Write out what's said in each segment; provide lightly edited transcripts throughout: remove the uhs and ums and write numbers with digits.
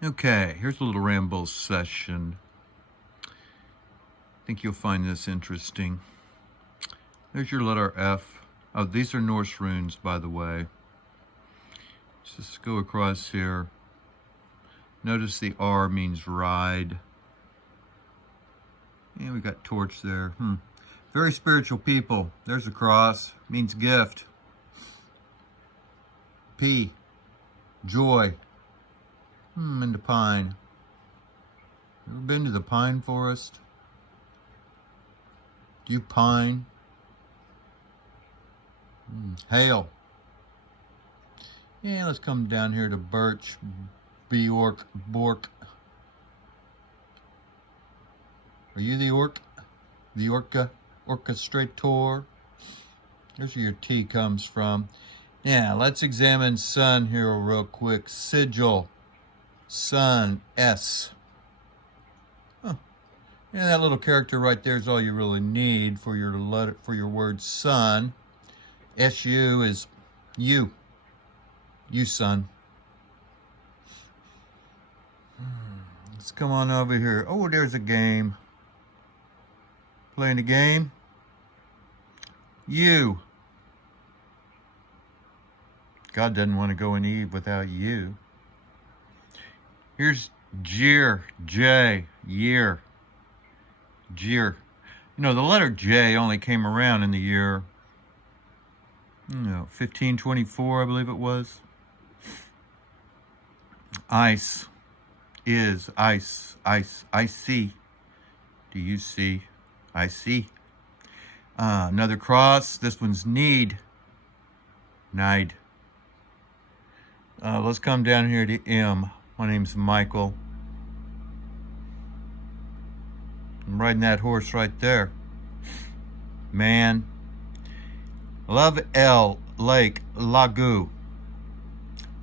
Okay, here's a little ramble session. I think you'll find this interesting. There's your letter F. Oh, these are Norse runes, by the way. Just go across here. Notice the R means ride. And we got torch there. Very spiritual people. There's a cross. Means gift. P. Joy. And the pine. Ever been to the pine forest? Do you pine? Hail. Yeah, let's come down here to birch, Bjork, Bork. Are you the orc? The orchestrator? Here's where your T comes from. Yeah, let's examine sun here real quick. Sigil. Sun. S. Huh. Yeah, that little character right there is all you really need for your letter, for your word sun. SU is you. You, son. Let's come on over here. Oh, there's a game. Playing a game. You. God doesn't want to go in Eve without you. Here's jeer. J. Year. Jeer. You know, the letter J only came around in the year 1524, I believe it was. Ice is ice, ice, I see. Do you see? I see. Another cross. This one's need. Nide. Let's come down here to M. My name's Michael. I'm riding that horse right there. Man. Love L. Lake. Lagu.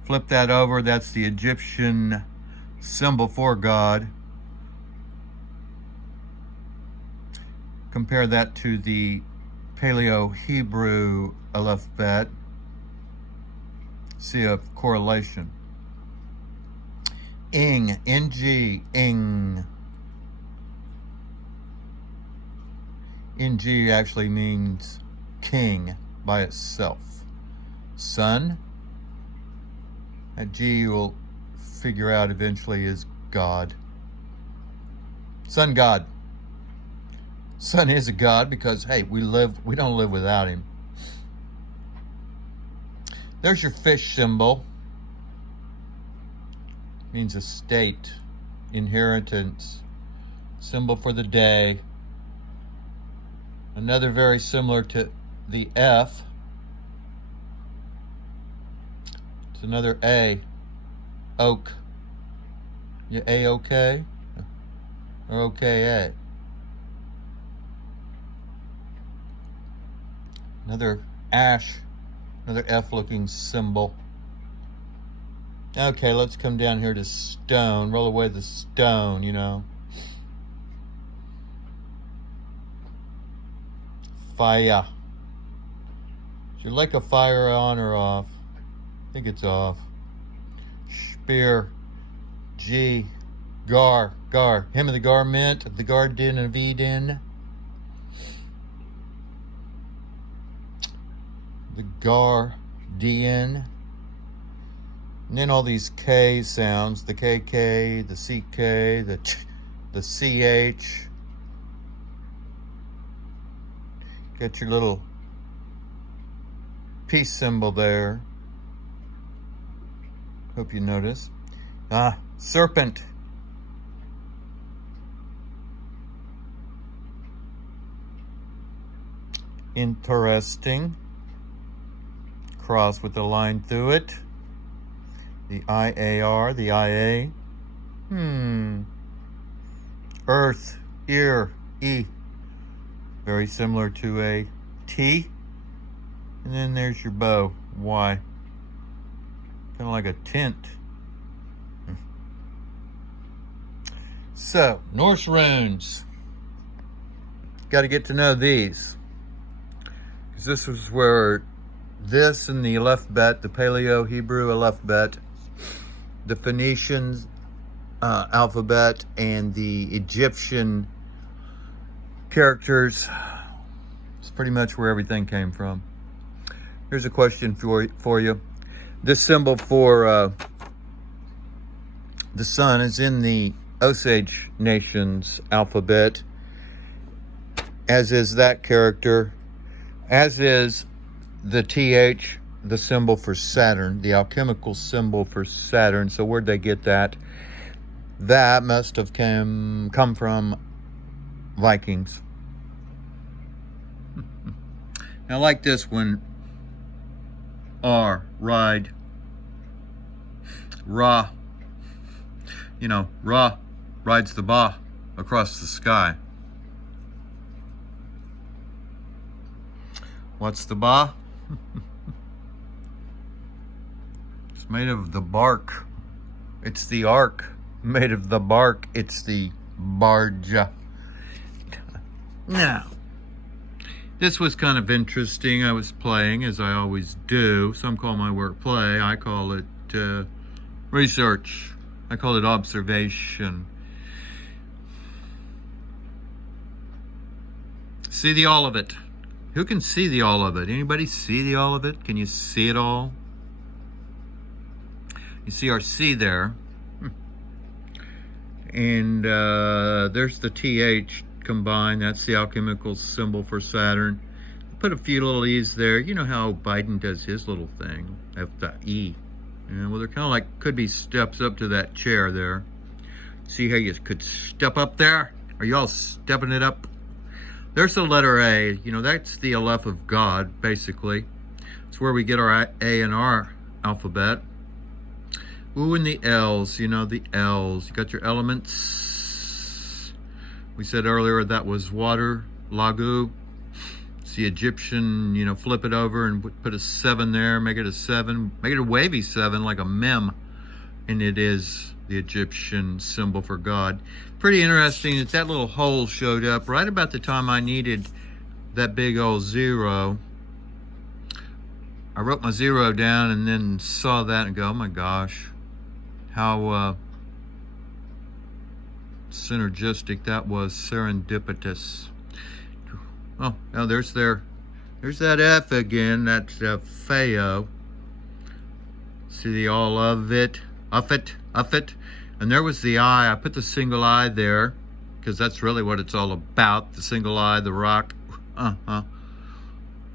Flip that over. That's the Egyptian symbol for God. Compare that to the Paleo-Hebrew alphabet. See a correlation. Ing. Ng. Ing. Ng actually means king by itself. Sun. That G you will figure out eventually is God. Sun God. Sun is a God because, hey, we don't live without him. There's your fish symbol. Means estate, inheritance, symbol for the day. Another very similar to the F. It's another A. Oak. You A-okay? Or okay-A? Another ash. Another F-looking symbol. Okay, let's come down here to stone. Roll away the stone, you know. Fire. Is your lake of fire on or off? I think it's off. Spear. G. Gar. Gar. Him of the garment. The garden of Eden. The Guardian. And then all these K sounds, the KK, the CK, the CH. Get your little peace symbol there. Hope you notice. Serpent. Interesting. Cross with a line through it. The IAR, the IA. Earth, ear, E. Very similar to a T. And then there's your bow, Y. Kind of like a tent. So, Norse runes. Got to get to know these. Because this was where this and the alphabet, the Paleo-Hebrew alphabet, the Phoenicians alphabet and the Egyptian characters. It's pretty much where everything came from. Here's a question for you. This symbol for the sun is in the Osage Nation's alphabet, as is that character, as is the TH, the symbol for Saturn, the alchemical symbol for Saturn. So where'd they get that? That must have come from Vikings. Now, like this one, ride, Ra, Ra rides the Ba across the sky. What's the Ba? It's made of the bark. It's the ark made of the bark. It's the barge. Now, this was kind of interesting. I was playing, as I always do. Some call my work play. I call it research. I call it observation. See the all of it. Who can see the all of it? Anybody see the all of it? Can you see it all? You see our C there. And there's the TH combined. That's the alchemical symbol for Saturn. Put a few little E's there. You know how Biden does his little thing. F-E. And well, they're kind of like, could be steps up to that chair there. See how you could step up there? Are you all stepping it up? There's the letter A. That's the Aleph of God, basically. It's where we get our A in our alphabet. Ooh, and the L's, the L's. You got your elements. We said earlier that was water, lagu. It's the Egyptian, flip it over and put a 7 there, make it a 7. Make it a wavy 7, like a mem. And it is the Egyptian symbol for God. Pretty interesting that that little hole showed up right about the time I needed that big old 0. I wrote my 0 down and then saw that and go, oh my gosh, how synergistic that was, serendipitous. Oh, now there's that F again, that's Feo. See the all of it, up it. And there was the I. I put the single I there because that's really what it's all about. The single I, the rock.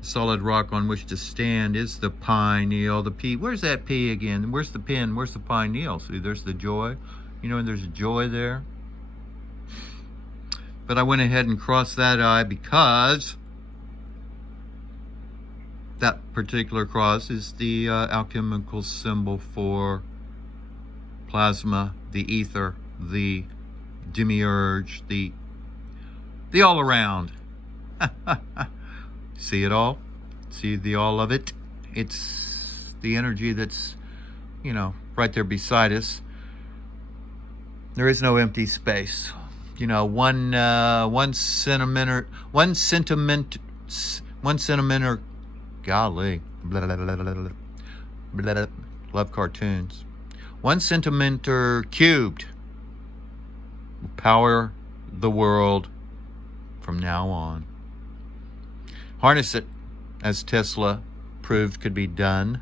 Solid rock on which to stand is the pineal. The P. Where's that P again? Where's the pin? Where's the pineal? See, there's the joy. And there's a joy there. But I went ahead and crossed that I because that particular cross is the alchemical symbol for plasma, the ether, the demiurge, the all around. See it all? See the all of it? It's the energy that's, right there beside us. There is no empty space. One centimeter, golly, blah, blah, blah, blah, blah, blah, love cartoons. 1 centimeter cubed will power the world from now on. Harness it, as Tesla proved could be done.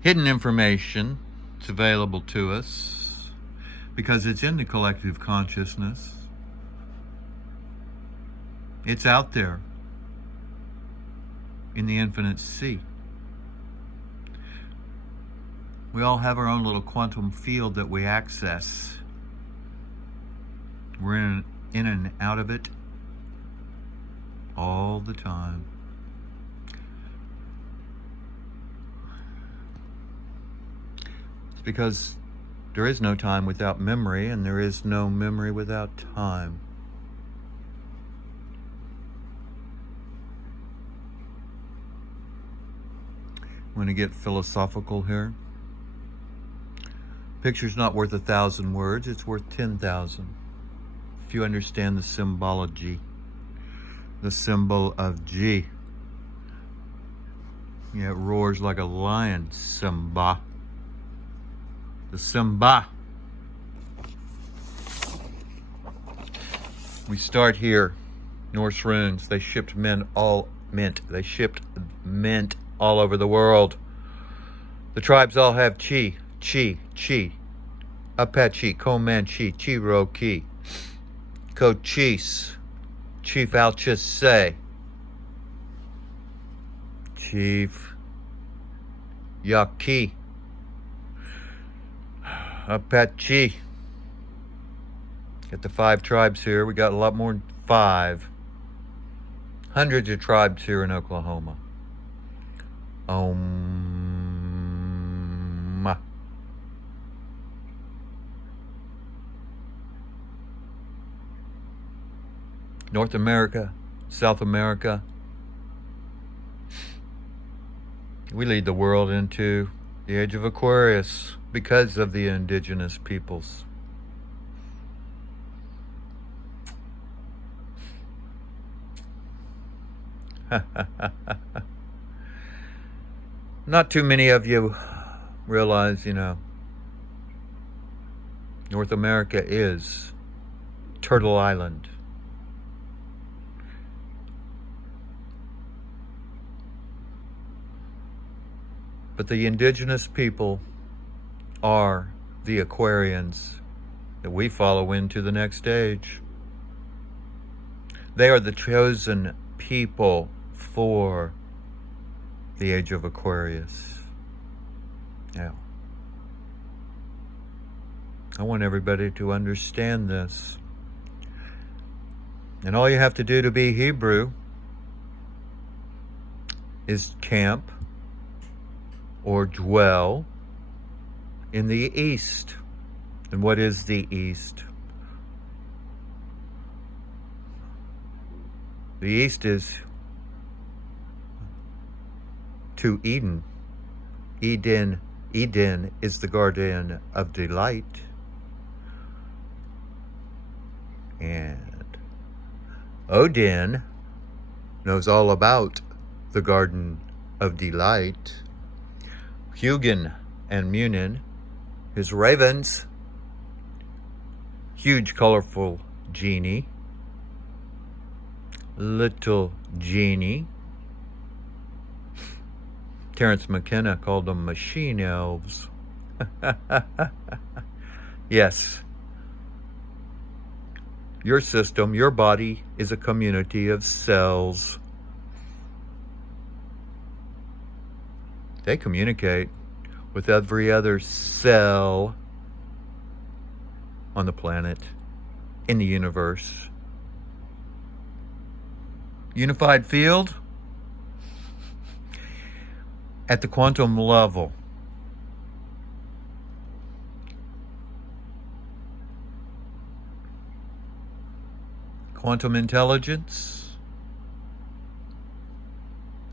Hidden information, it's available to us because it's in the collective consciousness. It's out there in the infinite sea. We all have our own little quantum field that we access. We're in and out of it all the time. It's because there is no time without memory, and there is no memory without time. Want to get philosophical here? Picture's not worth 1,000 words, it's worth 10,000. If you understand the symbology, the symbol of G. Yeah, it roars like a lion, Simba. the Simba. We start here. Norse runes. They shipped mint all over the world. The tribes all have chi, Apache, Comanche, Cherokee, Cochise, Chief Alchese, Chief Yaqui, Apache. Got the 5 tribes here. We got a lot more than 5. Hundreds of tribes here in Oklahoma. North America, South America. We lead the world into the age of Aquarius because of the indigenous peoples. Not too many of you realize, North America is Turtle Island. But the indigenous people are the Aquarians that we follow into the next age. They are the chosen people for the age of Aquarius. Now, I want everybody to understand this. And all you have to do to be Hebrew is camp or dwell in the East. And what is the East? The East is to Eden. Eden is the garden of delight. And Odin knows all about the garden of delight. Hugin and Munin, his ravens, huge colorful genie, little genie. Terence McKenna called them machine elves. Yes. Your system, your body is a community of cells. They communicate with every other cell on the planet, in the universe. Unified field at the quantum level. Quantum intelligence,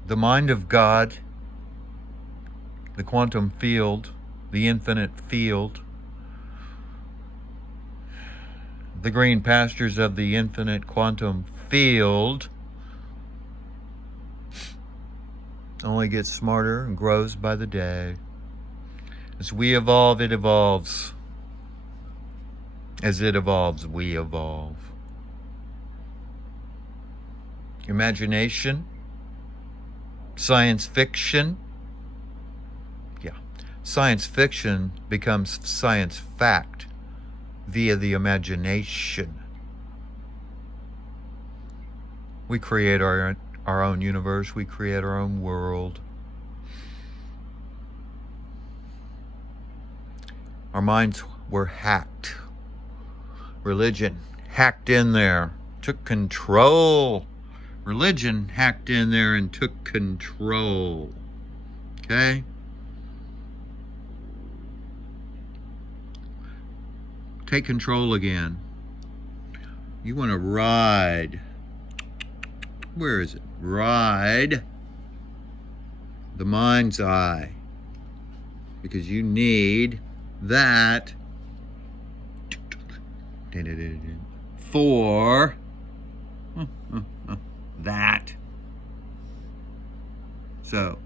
the mind of God, the quantum field, the infinite field, the green pastures of the infinite quantum field only gets smarter and grows by the day. As we evolve, it evolves. As it evolves, we evolve. Imagination, science fiction. Science fiction becomes science fact via the imagination. We create our own universe. We create our own world. Our minds were hacked. Religion hacked in there, took control. Religion hacked in there and took control. Okay? Take control again. You want to ride. Where is it? Ride the mind's eye. Because you need that for that. So,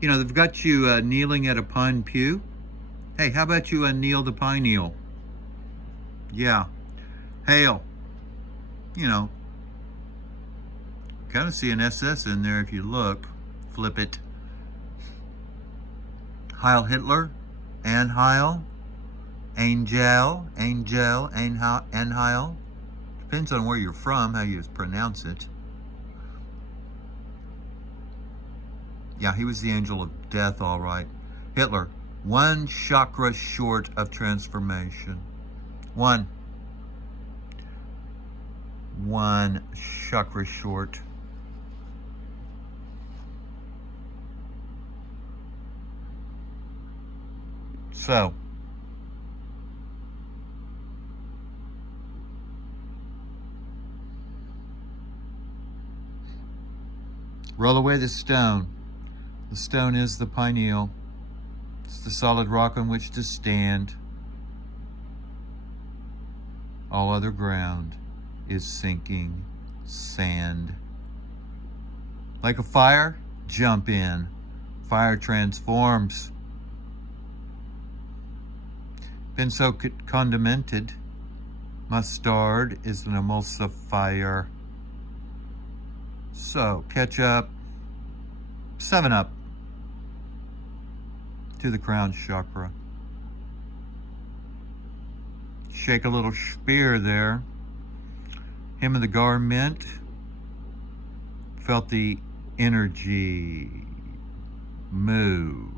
they've got you kneeling at a pine pew. Hey, how about you kneel the pineal? Yeah. Hail. You know, kind of see an SS in there if you look. Flip it. Heil Hitler. And Heil. Angel. Angel. And Heil. Depends on where you're from, how you pronounce it. Yeah, he was the angel of death, all right. Hitler, 1 chakra short of transformation. One chakra short. So, roll away the stone. The stone is the pineal. It's the solid rock on which to stand. All other ground is sinking sand. Like a fire, jump in. Fire transforms. Been so condimented. Mustard is an emulsifier. So, ketchup, 7-Up to the crown chakra. Shake a little spear there. Hem of the garment. Felt the energy move.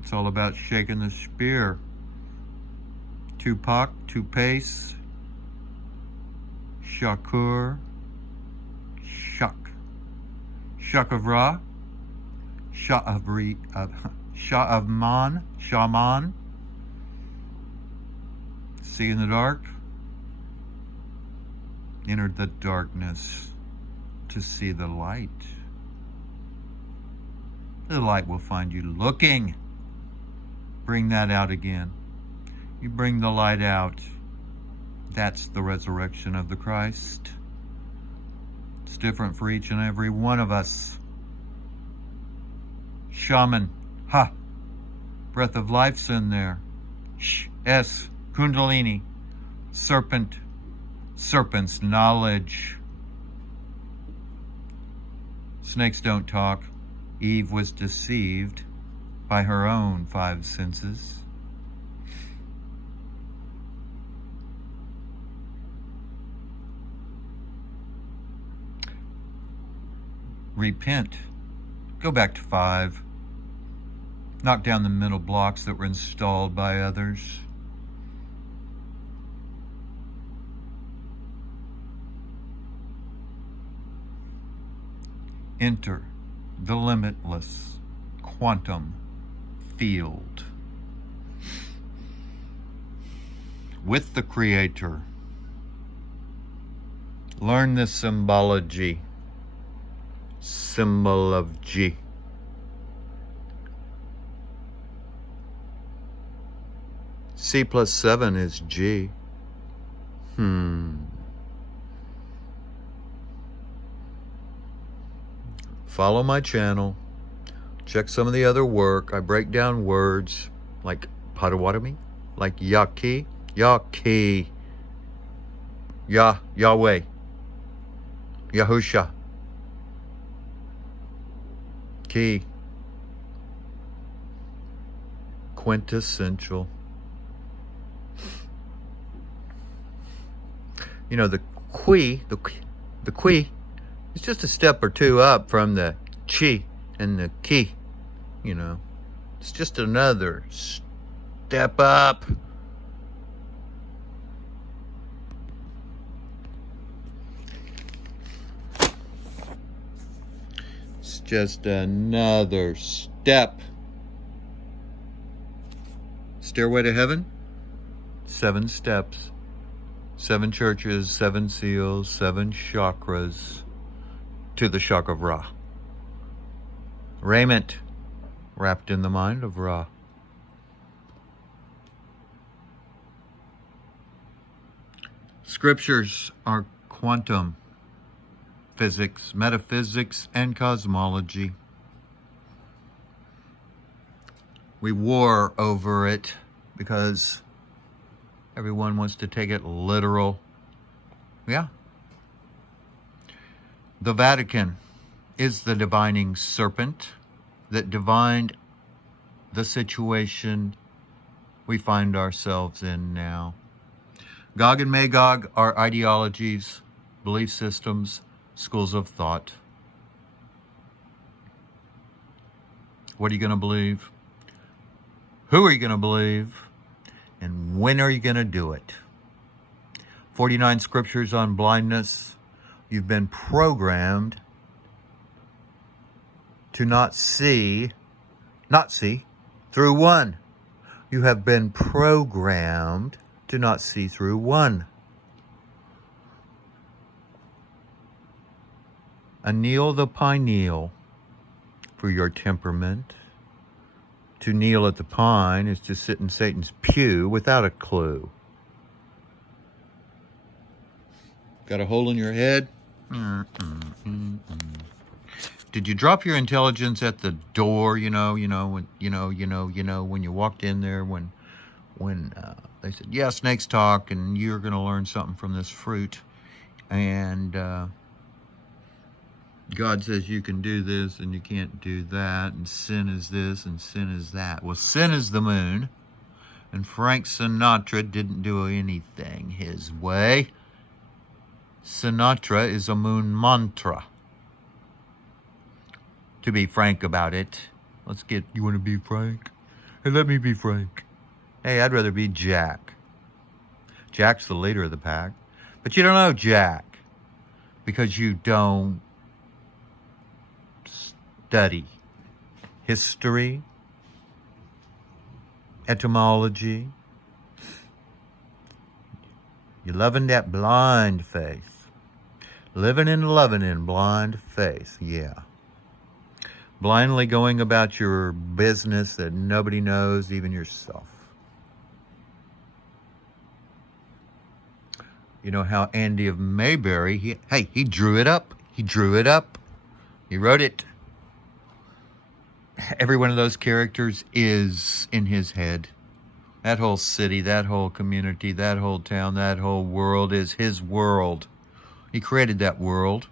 It's all about shaking the spear. Tupac, Tupace, Shakur, Shak. Shak of Ra, Shah of Man, Shaman. See in the dark. Entered the darkness to see the light. The light will find you looking. Bring that out again. You bring the light out. That's the resurrection of the Christ. It's different for each and every one of us. Shaman. Ha. Breath of life's in there. Sh. S. Kundalini. Serpent. Serpent's knowledge. Snakes don't talk. Eve was deceived by her own 5 senses. Repent. Go back to 5. Knock down the mental blocks that were installed by others. Enter the limitless quantum field with the Creator. Learn the symbology. Symbol of G. C plus 7 is G. Follow my channel. Check some of the other work. I break down words like Potawatomi, like Yaki, Yaki, Yahweh, Yahusha, Ki, quintessential. You know, the qui is just a step or 2 up from the chi and the ki. You know, it's just another step up. It's just another step. Stairway to heaven, 7 steps, 7 churches, 7 seals, 7 chakras to the chakra of Ra. Raiment wrapped in the mind of Ra. Scriptures are quantum physics, metaphysics, and cosmology. We war over it because everyone wants to take it literal. Yeah. The Vatican is the divining serpent that divined the situation we find ourselves in now. Gog and Magog are ideologies, belief systems, schools of thought. What are you going to believe? Who are you going to believe? And when are you going to do it? 49 scriptures on blindness. You've been programmed to not see through one. You have been programmed to not see through one. Anneal the pineal for your temperament. To kneel at the pine is to sit in Satan's pew without a clue. Got a hole in your head? Did you drop your intelligence at the door? When you walked in there, when they said, yeah, snakes talk, and you're going to learn something from this fruit, and God says you can do this and you can't do that, and sin is this and sin is that. Well, sin is the moon, and Frank Sinatra didn't do anything his way. Sinatra is a moon mantra. To be frank about it, you want to be frank? Hey, let me be frank. Hey, I'd rather be Jack. Jack's the leader of the pack. But you don't know Jack because you don't study history, etymology. You're loving that blind faith. Living and loving in blind faith, yeah. Blindly going about your business that nobody knows, even yourself. You know how Andy of Mayberry, he drew it up. He drew it up. He wrote it. Every one of those characters is in his head. That whole city, that whole community, that whole town, that whole world is his world. He created that world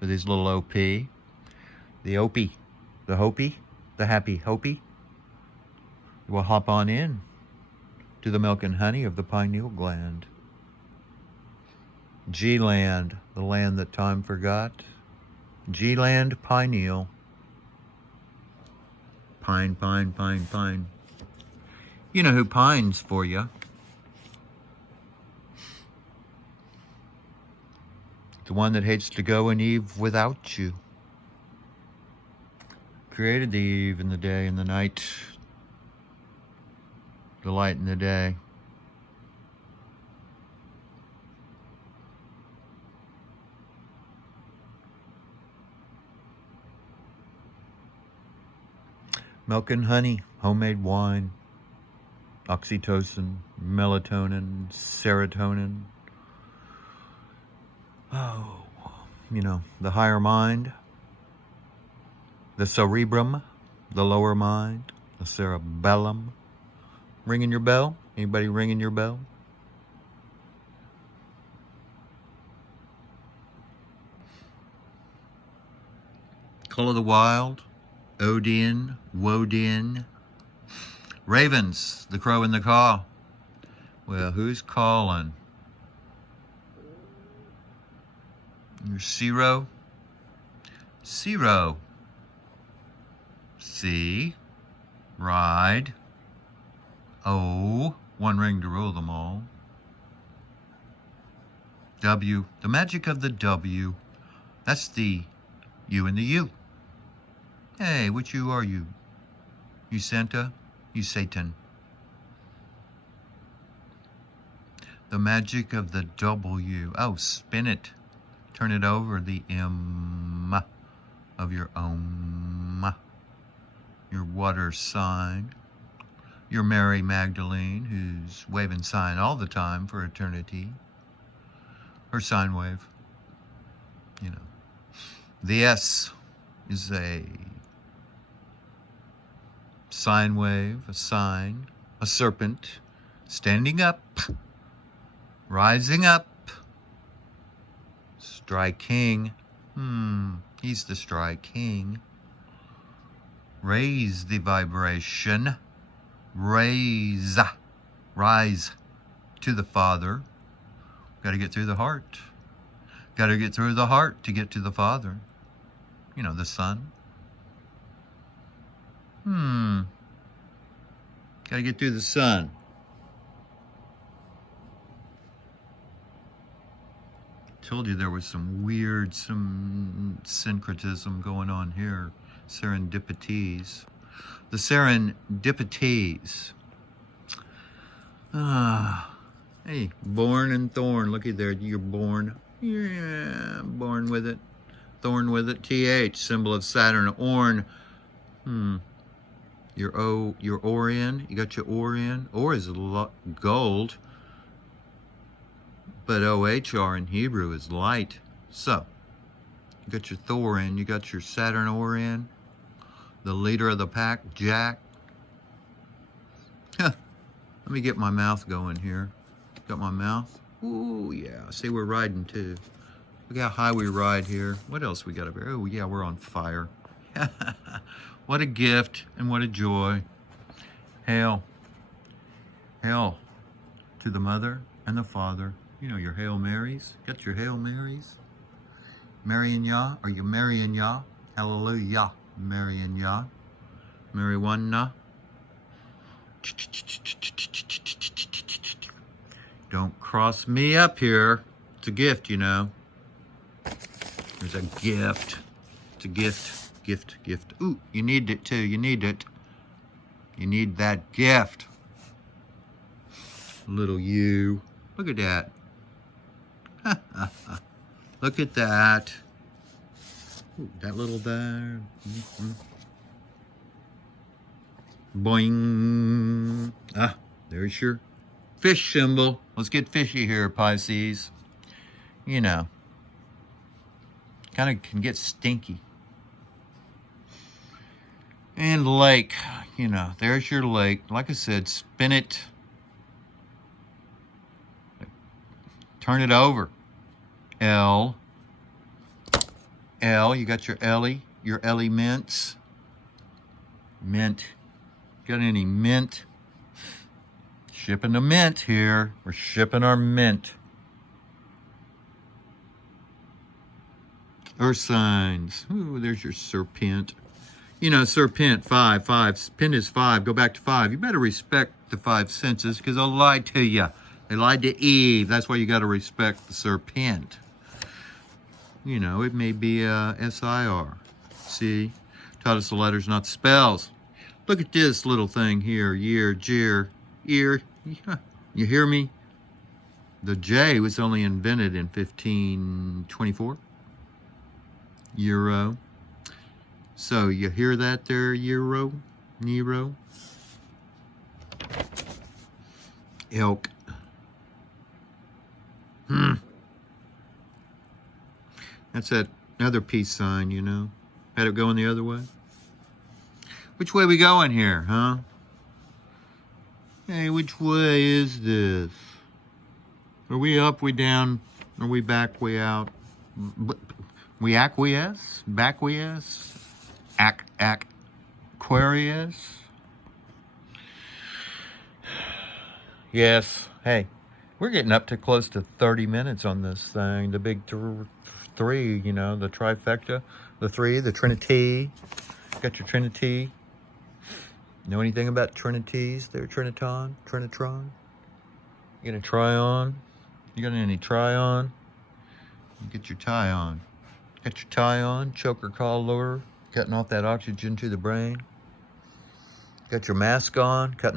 with his little OP. The Opie. The Hopi, the happy Hopi, will hop on in to the milk and honey of the pineal gland. G-land, the land that time forgot. G-land, pineal. Pine, pine, pine, pine. You know who pines for you. The one that hates to go in Eve without you. Created the eve and the day and the night, the light and the day. Milk and honey, homemade wine, oxytocin, melatonin, serotonin. Oh, the higher mind. The cerebrum, the lower mind, the cerebellum. Ringing your bell? Anybody ringing your bell? Call of the Wild, Odin, Woden. Ravens, the crow and the caw. Well, who's calling? Your Zero? Zero. C, ride. O, one ring to rule them all. W, the magic of the W. That's the you and the you. Hey, which you are you? You Santa? You Satan? The magic of the W. Oh, spin it. Turn it over, the M of your Om. Your water sign. Your Mary Magdalene, who's waving sign all the time for eternity. Her sine wave. The S is a sine wave, a sine, a serpent, standing up, rising up, strike king. He's the strike king. Raise the vibration. Rise to the Father. Got to get through the heart. Got to get through the heart to get to the Father. You know, the Son. Got to get through the Son. Told you there was some weird, some syncretism going on here. Serendipities. The serendipities. Hey, born and thorn. Looky there, you're born. Yeah, born with it. Thorn with it. TH, symbol of Saturn. Orn. Your Orion. You got your Orion. Or is gold. But OHR in Hebrew is light. So, you got your Thorin. You got your Saturn Orion. The leader of the pack, Jack. Let me get my mouth going here. Got my mouth? Ooh, yeah. See, we're riding too. Look how high we ride here. What else we got up here? Oh, yeah, we're on fire. What a gift and what a joy. Hail. Hail to the Mother and the Father. You know, your Hail Marys. Got your Hail Marys. Mary and Yah. Are you Mary and Yah? Hallelujah. Mary and Yah. Mary one na. Don't cross me up here. It's a gift, you know. There's a gift. It's a gift. Gift. Ooh, you need it too. You need it. You need that gift. Little you. Look at that. Look at that. Ooh, that little there. Boing. There's your fish symbol. Let's get fishy here, Pisces. You know, kind of can get stinky. And lake, you know, there's your lake. Like I said, spin it. Turn it over. L, you got your Ellie mints. Mint. Got any mint? Shipping the mint here. We're shipping our mint. Earth signs. Ooh, there's your serpent. You know, serpent, 5. Pin is 5. Go back to 5. You better respect the 5 senses because they'll lie to you. They lied to Eve. That's why you got to respect the serpent. You know, it may be SIR. See? Taught us the letters, not the spells. Look at this little thing here. Year, jeer, ear. You hear me? The J was only invented in 1524. Euro. So you hear that there, Euro? Nero? Elk. That's that another peace sign, you know. Had it going the other way. Which way we going here, huh? Hey, which way is this? Are we up, we down? Are we back, we out? We acquiesce? Bacquiesce? Aquarius? Yes. Hey, we're getting up to close to 30 minutes on this thing. The big three, you know, the trifecta, the 3, the Trinity. Got your Trinity. Know anything about Trinities there? Triniton? Trinitron? You gonna try on? You got any try on? Get your tie on. Got your tie on. Choker collar. Cutting off that oxygen to the brain. Got your mask on. Cutting that